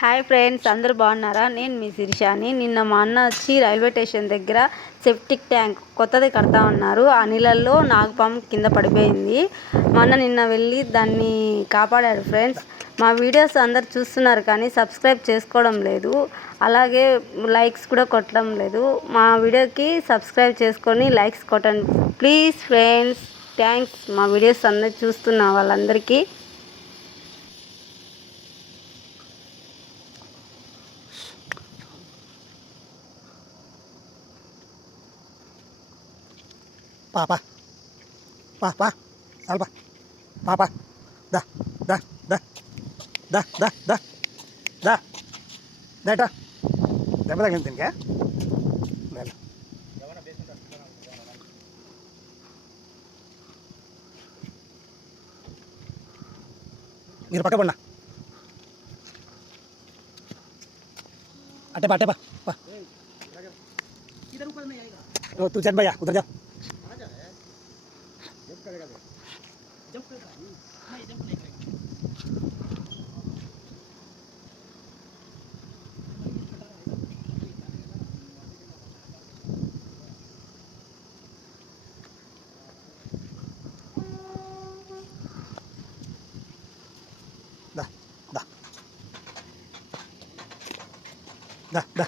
Hi friends, అందరూ బాగున్నారా? నేను మీ శిరీషాని. నిన్న మా అన్న వచ్చి రైల్వే స్టేషన్ దగ్గర సెప్టిక్ ట్యాంక్ కొత్తది కడతా ఉన్నారు. ఆ నీళ్ళల్లో నాగుపాము కింద పడిపోయింది. మా అన్న నిన్న వెళ్ళి దాన్ని కాపాడాడు. ఫ్రెండ్స్, మా వీడియోస్ అందరు చూస్తున్నారు కానీ సబ్స్క్రైబ్ చేసుకోవడం లేదు, అలాగే లైక్స్ కూడా కొట్టడం లేదు. మా వీడియోకి సబ్స్క్రైబ్ చేసుకొని లైక్స్ కొట్టండి ప్లీజ్ ఫ్రెండ్స్. థ్యాంక్స్ మా వీడియోస్ అందరు చూస్తున్న వాళ్ళందరికీ. Pa, pa, pa, pa, salva, pa, pa, da, da, da, da, da, da, da, da, దెబ్బ తగిలింది దీనికి. మీరు పక్క పడినా अटे पा पा तू चल भैया उधर जा। दा दा दा दा